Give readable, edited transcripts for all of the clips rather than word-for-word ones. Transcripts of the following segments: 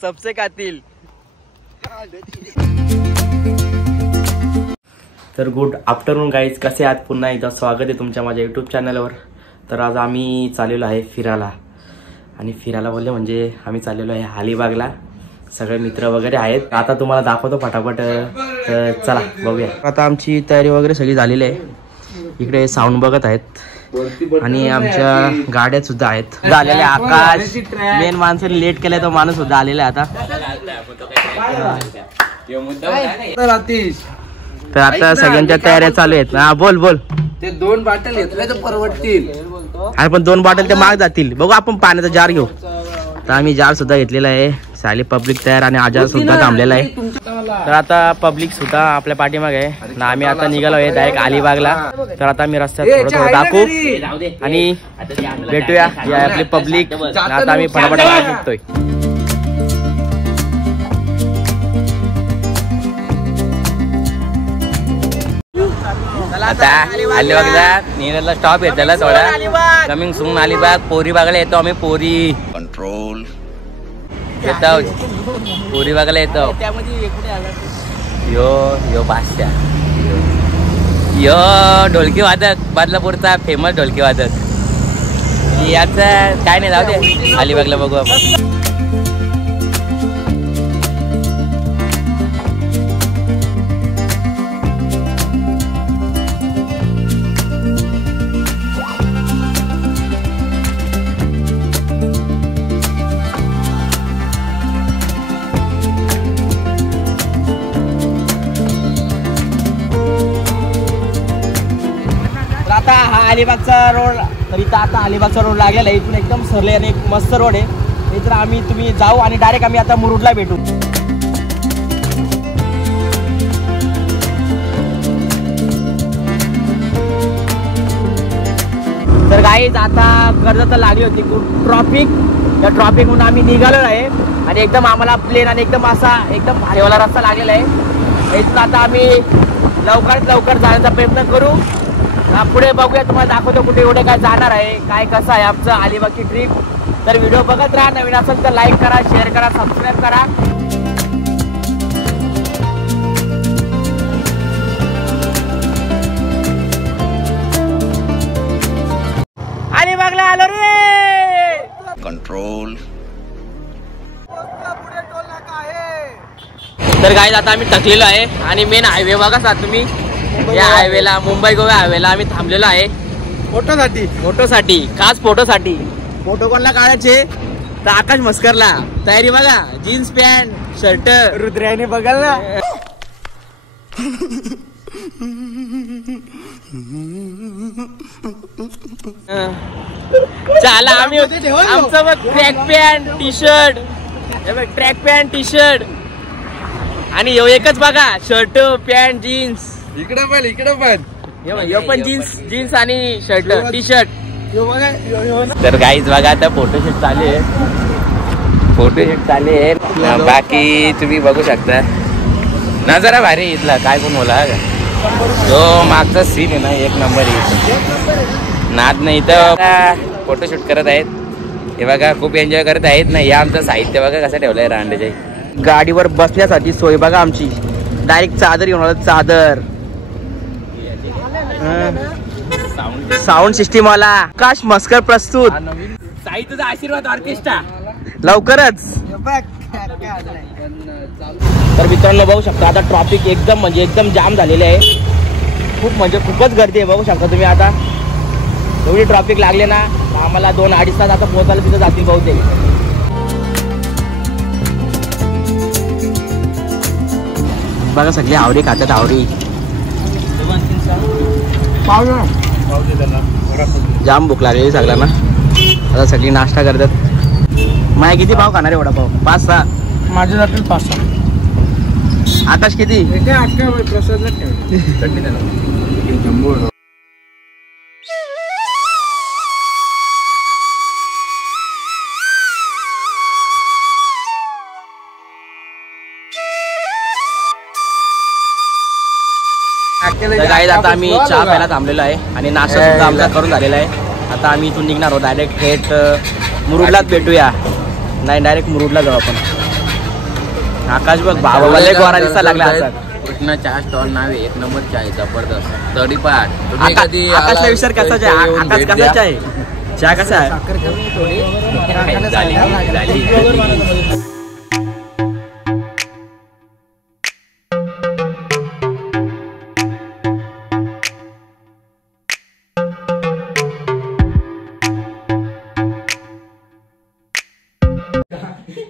सबसे कातिल. तर गुड आफ्टरनून गाईज, कसे आहात? पुन्हा एकदा स्वागत आहे तुमच्या माझ्या यूट्यूब चॅनलवर. तर आज आम्ही चाललेलो आहे फिरायला, आणि फिरायला बोलले म्हणजे आम्ही चाललेलो आहे अलिबागला. सगळे मित्र वगैरे आहेत. आता तुम्हाला दाखवतो फटाफट. चला बघूया. आता आमची तयारी वगैरे सगळी झालेली आहे. इकडे साऊंड बघत आहेत आणि आमच्या गाड्या सुद्धा आहेत. झालेले आकाश मेन माणसाने लेट केलाय तो माणूस सुद्धा आलेला आहे आता. तर आता सगळ्यांच्या तयाऱ्या चालू आहेत. हा बोल बोल. ते 2 बाटल घेतले तर परवडतील. अरे पण 2 बॉटल ते महाग जातील. बघू आपण पाण्याचा जार घेऊ. तर आम्ही जार सुद्धा घेतलेला आहे. साली पब्लिक तयार आणि आजार सुद्धा थांबलेला आहे. तर आता पब्लिक सुद्धा आपल्या पाठीमागे आहे ना. आम्ही आता निघालो आहे डायरेक्ट अलिबागला. तर आता मी रस्त्यात थोडं थोडं दाखवू आणि भेटूया या आपली पब्लिक. आता आम्ही फटाफट निघतोय. आता अलिबागला नीरजला स्टॉप येतला थोडा. Coming soon Alibag. पोरी बागला येतो आम्ही. पोरी कंट्रोल येतो. पोरी बागला येतो. यो यो बादशा, यो ढोलकी वादक, बदलापूरचा फेमस ढोलकी वादक. याचं काय नाही, जाऊ दे. अलिबागला बघू आपण. आता हा अलिबागचा रोड. तर इथं आता अलिबागचा रोड लागलेला आहे. इथून एकदम सरले आणि एक मस्त रोड आहे. इथं आम्ही तुम्ही जाऊ आणि डायरेक्ट आम्ही आता मुरुडला भेटू. तर गाईज आता कर्जत तर लागली होती ट्रॉफिक. त्या ट्रॉफिक म्हणून आम्ही निघालो आहे आणि एकदम आम्हाला प्लेन आणि एकदम असा एकदम भारीवाला रस्ता लागलेला आहे. इथून आता आम्ही लवकरात लवकर जाण्याचा प्रयत्न करू. पुढे बघूया, तुम्हाला दाखवतो कुठे एवढे काय जाणार आहे, काय कसं आहे आमचं अलिबागची ट्रिप. तर व्हिडिओ बघत राहा. नवीन असेल तर लाईक करा, शेअर करा, सबस्क्राईब करा. अलिबागला आलो रे. कंट्रोल. तर गाईज आता आम्ही थकलेलो आहे आणि मेन हायवे बघा तुम्ही. या हायवेला, मुंबई गोवा हायवेला आम्ही थांबलेलो आहे फोटोसाठी. खास फोटोसाठी. फोटो कोणला काढायचे तर आकाश मस्करला. तयारी बघा. Jeans pant shirt. रुद्राने बघाल ना. चला आम्ही आमचं बघ track pant T shirt. Track pant T shirt आणि एकच बघा शर्ट पॅन्ट जीन्स. इकडे पण यो पण जीन्स आणि शर्ट टी शर्ट. तर गाईज बघा आता फोटोशूट चालू आहे. बाकी तुम्ही बघू शकता नजारा भारी इथला. काय पण बोला. जो मागचा सीन आहे ना एक नंबर. नाद नाही इथं फोटोशूट करत आहेत. हे बघा खूप एन्जॉय करत आहेत ना. या आमचं साहित्य बघा कसं ठेवलंय रांडेच्या. गाडीवर बसण्यासाठी सोय बघा आमची. डायरेक्ट चादर घेऊन आलो. चादर. साऊंड सिस्टीम वाला आकाश मस्कर प्रस्तुत. साहित्यचा आशीर्वाद ऑर्केस्ट्रा लवकरच. तर मित्रांनो बघू शकता आता ट्रॉफिक एकदम म्हणजे एकदम जाम झालेले आहे. खूपच गर्दी आहे. बघू शकता तुम्ही. आता एवढी ट्रॉफिक लागले ना आम्हाला 2-2.5 तास आता पोहोचायला तिथं जातील बहुतेक. बघा सगळे आवडी खातात. आवडी जाम भूक लागलेली सगळ्यांना. आता सगळी नाश्ता करतात. माय किती पाव खाणार आहे? वडापाव 5-6 माझे जातील 5-6. आकाश किती? गाईज आता आम्ही चहा प्यायला थांबलेलो आहे आणि नाश्ता सुद्धा आमचा करून झालेला आहे. आता आम्ही इथून निघणार आहोत डायरेक्ट थेट मुरुडलाच भेटूया. नाही डायरेक्ट मुरुडला जाऊ आपण. आकाश बघ बाबा लय गोरा दिसायला लागला आता. कृष्णा चहा स्टॉल नाव आहे, एक नंबर चहा आहे, जबरदस्त तडीपाट. आकाशला विचार कसा आहे, आकाश कसा आहे, चहा कसा आहे.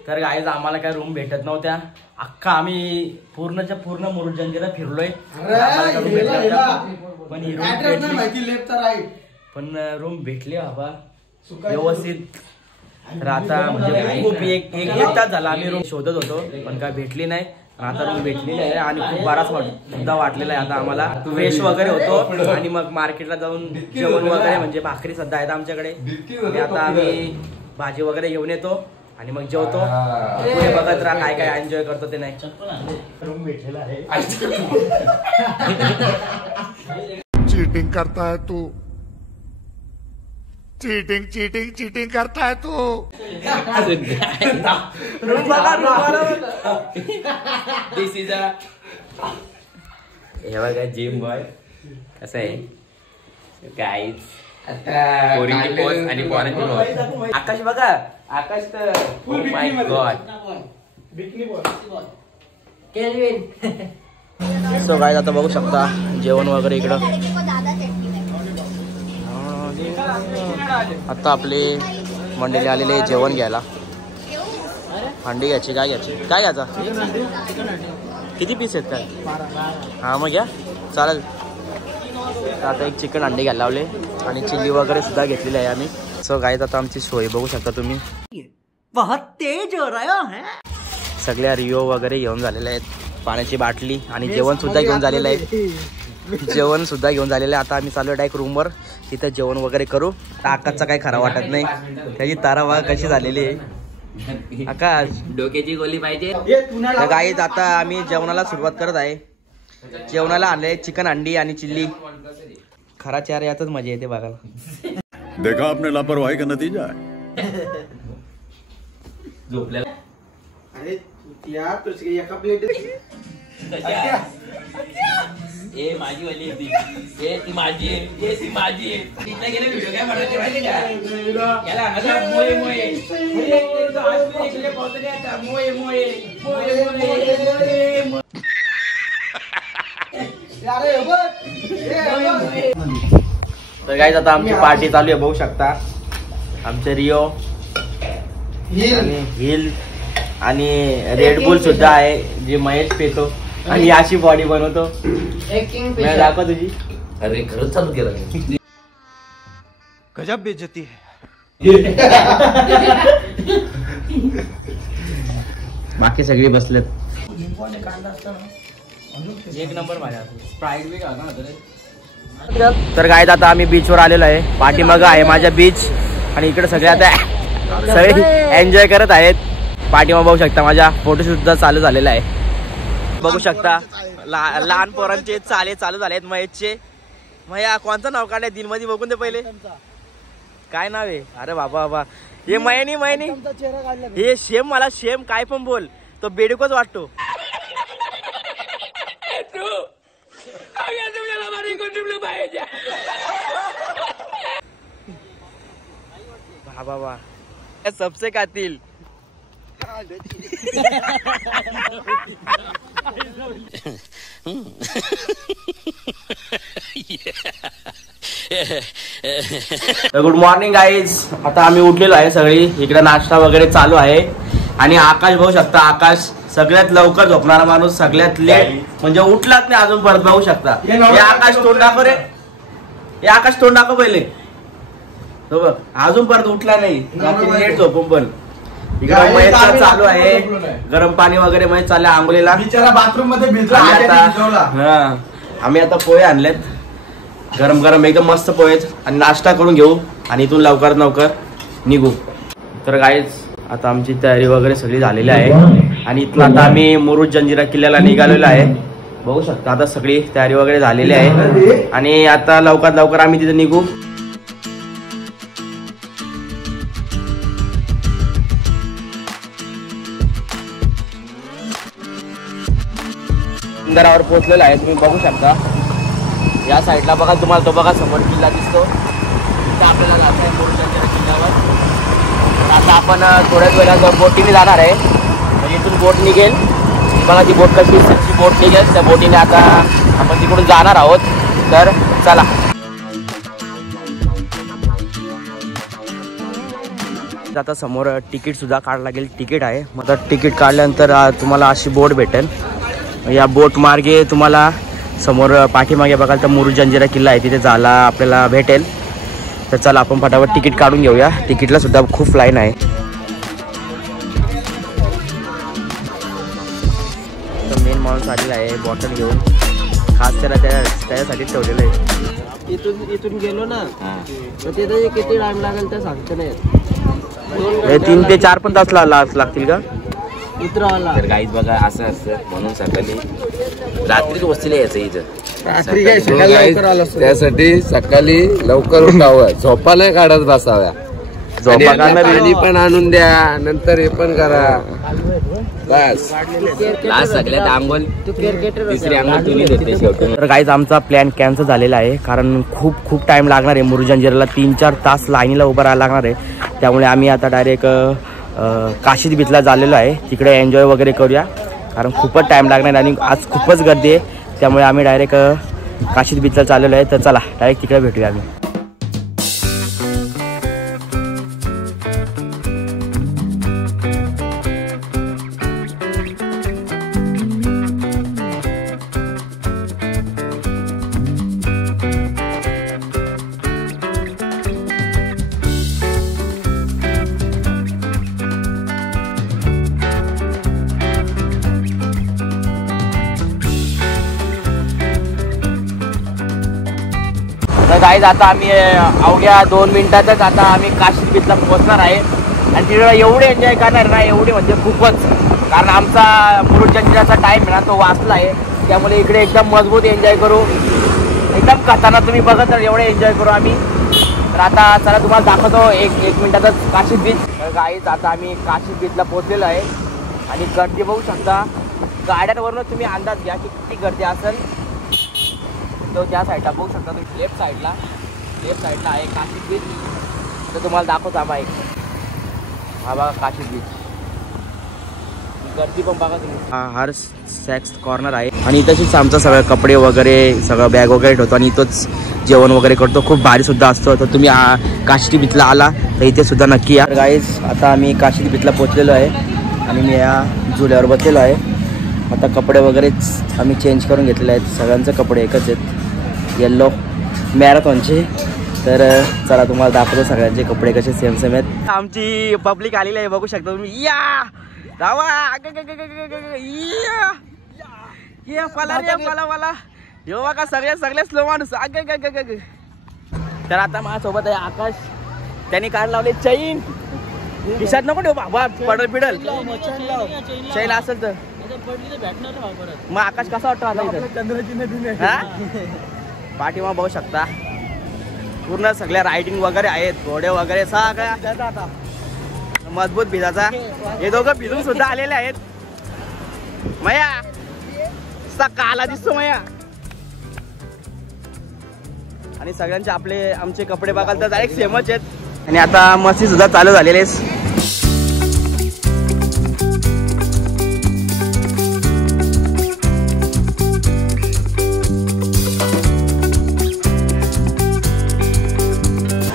तर गाईज आम्हाला काय रूम भेटत नव्हत्या. अख्खा आम्ही पूर्णच्या पूर्ण मुरुड जंजिरा फिरलोय, पण रूम भेटली बाबा व्यवस्थित. तर आता म्हणजे खूप एक तास झाला आम्ही रूम शोधत होतो, पण काय भेटली नाही. आता रूम भेटलेली आहे आणि खूप बराच सुद्धा वाटलेला आहे आता आम्हाला. फ्रेश वगैरे होतो आणि मग मार्केटला जाऊन जेवण वगैरे म्हणजे भाकरी सध्या आहेत आमच्याकडे. आता आम्ही भाजी वगैरे घेऊन येतो आणि मग जेवतो. बघत राहा काय काय एन्जॉय करतो ते. नाही रूम भेटलेला आहे. चीटिंग करता है तू, चीटिंग चीटिंग चीटिंग करता है तू. रूम बघा दिस इज अ हे बघा जिम बॉय कसं आहे गाईज. आणि आकाश बघा, आकाश तर माय गॉड. सो गाईज आता बघू शकता जेवण वगैरे इकडं. आता आपले मंडळी आलेले जेवण घ्यायला. अंडी घ्यायची, काय घ्यायची, काय घ्यायचा, किती पीस आहेत काय. हा मग घ्या चालेल. आता एक चिकन अंडी घ्यायला लावले आणि चिल्ली वगैरे सुद्धा घेतलेली आहे आम्ही. सो गाईज आता आमची सोय बघू शकता तुम्ही. बहुत तेज हो रहा है. सगळ्या रिओ वगैरे घेऊन झालेल्या आहेत, पाण्याची बाटली आणि जेवण सुद्धा घेऊन झालेलं आहे. जेवण सुद्धा घेऊन झालेलं आहे. आता आम्ही चालू डायरेक्ट रूमवर, तिथं जेवण वगैरे करू. आकाशचा काही खरा वाटत नाही, त्याची तारा बघा कशी झालेली आहे. आकाश डोक्याची गोली पाहिजे. गाईज आता आम्ही जेवणाला सुरुवात करत आहे. जेवणाला आणले चिकन अंडी आणि चिल्ली. खरा चार यातच मजा येते बघायला. देखा आपने लापरवाही का नतीजा है. झोपलेला ए माझी वाली होती, ए ती माझी आहे, ए ती माझी आहे. तिथला गेले व्हिडिओ काय बनवायचे माहिती का याला आता मोये मोये मोये मोये तर गाईज आता आमची पार्टी चालू आहे बघू शकता. आमचे रिओ आणि हिल आणि रेडबुल सुद्धा आहे जे महेश पेतो आणि अशी बॉडी बनवतो. दाखव तुझी. अरे खरंच चालू केलं. गजब बेइज्जती है. बाकी सगळे बसलेत. एक नंबर माझ्या. तर गाईज आता आम्ही बीचवर आलेलो आहे. पाठीमागं आहे माझ्या बीच आणि इकडे सगळे आता सगळे एन्जॉय करत आहेत. पाठीमागं बघू शकता माझ्या फोटोशूट सुद्धा चालू झालेला आहे. बघू शकता लहान पोरांचे चाले चालू झाले आहेत. महेशचे. मया कोणतं नाव काढलंय दिनमध्ये बघून दे पहिले. काय नाव आहे. अरे बाबा बाबा हे मयनी मयनी हे शेम. मला शेम काय पण बोल तो बेडूकच वाटतो. बाबा सबसे कातिल. Good morning guys. आता आम्ही उठलेलो आहे सगळी. इकडे नाश्ता वगैरे चालू आहे आणि आकाश बघू शकता. आकाश सगळ्यात लवकर झोपणारा माणूस, सगळ्यात लेट म्हणजे उठलाच नाही अजून परत. बघू शकता हे आकाश तोंड दाखव रे. हे आकाश तोंड दाखव पहिले. तो बघ अजून परत उठला नाही, लेट झोपून. पण इकडे महेश चालू आहे गरम पाणी वगैरे. महेश चालले आंघोळीला. बाथरूम मध्ये आम्ही आता पोहे आणलेत गरम गरम एकदम मस्त पोहे आणि नाश्ता करून घेऊ आणि इथून लवकरात लवकर निघू. तर गाईज आता आमची तयारी वगैरे सगळी झालेली आहे आणि इथून आता आम्ही मुरुड जंजिरा किल्ल्याला निघालेलो आहे. बघू शकता आता सगळी तयारी वगैरे झालेली आहे आणि आता लवकरात लवकर आम्ही तिथे निघू. बंदरावर पोहोचलेलो आहे, तुम्ही बघू शकता. या साईडला बघा, तुम्हाला तो बघा समोर किल्ला दिसतो, तिथं आपल्याला जायचं आहे मुरुडजंजिरा किल्ल्यावर. आता आपण थोड्याच वेळात बोटीने जाणार आहे, म्हणजे इथून बोट निघेल बघा, ती बोट कशी बोट निघेल त्या बोटीने आता आपण तिकडून जाणार आहोत. तर चला. आता समोर तिकीट सुद्धा काढायला लागेल, तिकीट आहे. मग आता तिकीट काढल्यानंतर तुम्हाला अशी बोट भेटेल. या बोट मार्गे तुम्हाला समोर पाठीमागे बघाल तर मुरुडजंजिरा किल्ला आहे, तिथे जायला आपल्याला भेटेल. तर चला आपण फटाफट तिकीट काढून घेऊया. तिकीटला सुद्धा खूप लाईन आहे. तर मेन माणूस आलेला आहे बॉटल घेऊन, खास त्याच्यासाठी ठेवलेलं आहे. इथून गेलो ना तर तिथे किती टाइम लागेल ते सांगते नाही. 3 ते 4 पण तास लागतील का उतरावाला? तर गाईच बघा असं असतं, म्हणून सकाळी रात्रीच वस्तीला यायचं इथं. रात्री काय सकाळी लवकर आलो असतो. त्यासाठी सकाळी लवकर उठावं, झोपा नाही काढत बसाव्या. पाणी पण आणून द्या, नंतर हे पण करा. बस लास्ट सगळ्यात आंघोळ, तिसरी आंघोळ तुम्ही देते शेवटी. तर गाईज आमचा प्लॅन कॅन्सल झालेला आहे, कारण खूप टाइम लागणार आहे. मुरुडजंजिराला 3-4 तास लाईनीला उभं राहायला लागणार आहे. त्यामुळे आम्ही आता डायरेक्ट काशीद बीचला झालेलो आहे, तिकडे एन्जॉय वगैरे करूया, कारण खूपच टाइम लागणार आणि आज खूपच गर्दी आहे. त्यामुळे आम्ही डायरेक्ट काशीद बीचला चाललेलो आहे. तर चला डायरेक्ट तिकडे भेटूया आम्ही. तर गाईज आता आम्ही अवघ्या 2 मिनिटातच आता आम्ही काशीद बीचला पोहोचणार आहे. आणि तिकडे एवढे एन्जॉय करणार ना, एवढे म्हणजे खूपच, कारण आमचा मुरुडजंजिराचा टाईम आहे ना तो वाचला आहे. त्यामुळे इकडे एकदम मजबूत एन्जॉय करू, एकदम कथाना तुम्ही बघत तर एवढे एन्जॉय करू आम्ही. तर आता चला तुम्हाला दाखवतो एक मिनिटातच काशीद बीच. तर गाईज आता आम्ही काशीद बीचला पोहोचलेलो आहे आणि गर्दी बघू शकता. गाड्यांवरून तुम्ही अंदाज घ्या की किती गर्दी असेल. तो त्या साईडला बघू शकता तुम्ही, लेफ्ट साईडला आहे काशीद बीच. तर तुम्हाला दाखवतो हा बघा काशीद बीच. गर्दी पण बघा तुम्ही. हर सॅक्स कॉर्नर आहे आणि इथंच आमचं सगळं कपडे वगैरे सगळं बॅग वगैरे ठेवतो आणि इथंच जेवण वगैरे करतो. खूप भारी सुद्धा असतो. तर तुम्ही काशीद बीचला आला तर इथे सुद्धा नक्की या. गाईज आता आम्ही काशीद बीचला पोहोचलेलो आहे आणि मी या झुल्यावर बसलेलो आहे. आता कपडे वगैरेच आम्ही चेंज करून घेतलेले आहेत. सगळ्यांचे कपडे एकच आहेत, येल्लो मॅरेथॉनचे. तर चला तुम्हाला दाखवतो सगळ्यांचे कपडे कसे सेम आहेत. आमची पब्लिक आलेली आहे बघू शकता तुम्ही. या धावा मला यो बघा सगळे स्लो माणूस. तर आता माझ्यासोबत आहे आकाश, त्यांनी काढ लावले चैन. खिशात नको ठेव बाबा, पडल पिडल. चैन असेल तर मग आकाश कसा वाटतो आता इथं? पाठीमा बघू शकता पूर्ण सगळ्या रायडिंग वगैरे आहेत, घोडे वगैरे सगळ्या मजबूत भिजाचा. हे दोघं भिजून सुद्धा आलेले आहेत. मया काला दिसतो मया. आणि सगळ्यांचे आमचे कपडे बघाल तर डायरेक्ट सेमच आहेत. आणि आता मस्ती सुद्धा चालू झालेली आहे.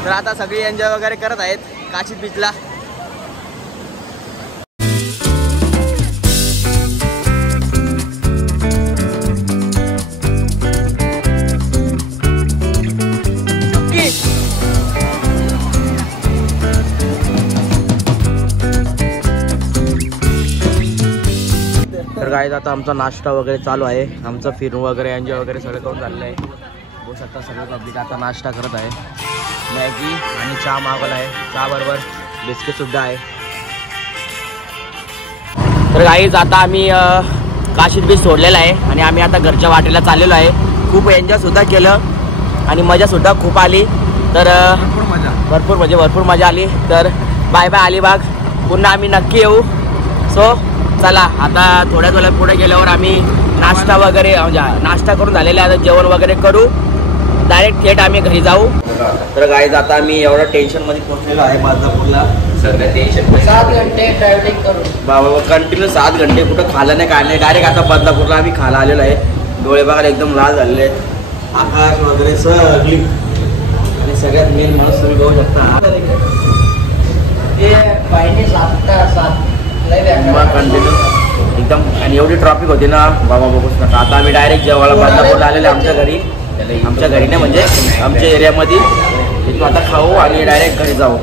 तर आता सगळी एन्जॉय वगैरे करत आहेत काशीद बीचला. तर गाईज आता आमचा नाश्ता वगैरे चालू आहे. आमचं फिरून वगैरे एन्जॉय वगैरे सगळं करून झालेलं आहे. बघू शकता सगळे पब्लिक आता नाश्ता करत आहे. मॅगी आणि चहा मागवला आहे, चहा बरोबर बिस्किट सुद्धा आहे. तर गाईज आता आम्ही काशीद बीच सोडलेला आहे आणि आम्ही आता घरच्या वाटेला चाललेलो आहे. खूप एन्जॉय सुद्धा केलं आणि मजा सुद्धा खूप आली. तर भरपूर मजा आली. तर बाय बाय अलिबाग, पुन्हा आम्ही नक्की येऊ. सो चला आता थोड्याच वेळात पुढे गेल्यावर आम्ही नाश्ता वगैरे म्हणजे नाश्ता करून झालेला आहे. आता जेवण वगैरे करू, डायरेक्ट थेट आम्ही घरी जाऊ. तर गाईज आता आम्ही एवढं टेन्शन मध्ये पोहोचलेलो आहे बदलापूरला. सगळं टेन्शन 7 घंटे ट्रॅव्हलिंग करून बाबा कंटिन्यू 7 घंटे कुठं खाल्लं नाही काय नाही. डायरेक्ट आता बदलापूरला आम्ही खायला आलेलो आहे. डोळे बघायला एकदम लाल झालेले आहेत. आकाश वगैरे सगळी आणि सगळ्यात मेन माणूस तुम्ही बघू शकता कंटिन्यू एकदम. आणि एवढी ट्रॉफिक होती ना बाबा बघूच नका. आता आम्ही डायरेक्ट जेवायला बदलापूरला आलेलो आमच्या घरी. आमच्या घरी नाही म्हणजे आमच्या एरियामध्ये. तिथून आता खाऊ आणि डायरेक्ट घरी जाऊ.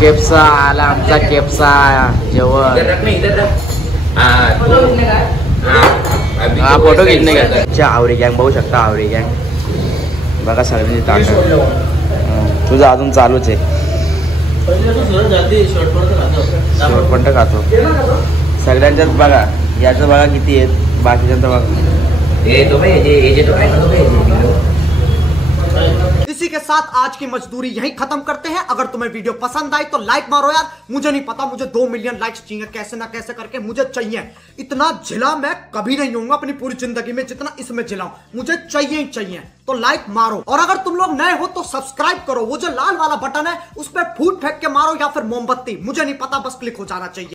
केपसा आला आमचा केपसा जेवण. हा फोटो घेतले का आवरी गँग बघू शकता. आवरी गँग बघा सगळ्यांनी ताट. तुझं अजून चालूच आहे. शेवटपर्यंत खातो सगळ्यांच्याच. बघा याचं बघा किती आहेत, बाकीच्यांचं बघा. इसी के साथ आज की मजदूरी यहीं खत्म करते हैं. अगर तुम्हें वीडियो पसंद आई तो लाइक मारो यार. मुझे नहीं पता, मुझे 2 मिलियन लाइक्स चाहिए. कैसे ना कैसे करके मुझे चाहिए. इतना झिला मैं कभी नहीं होऊंगा अपनी पूरी जिंदगी में जितना इसमें झिलाऊं. मुझे चाहिए ही चाहिए. तो लाइक मारो. और अगर तुम लोग नए हो तो सब्सक्राइब करो. वो जो लाल वाला बटन है उस पर फूट फेंक के मारो या फिर मोमबत्ती, मुझे नहीं पता, बस क्लिक हो जाना चाहिए.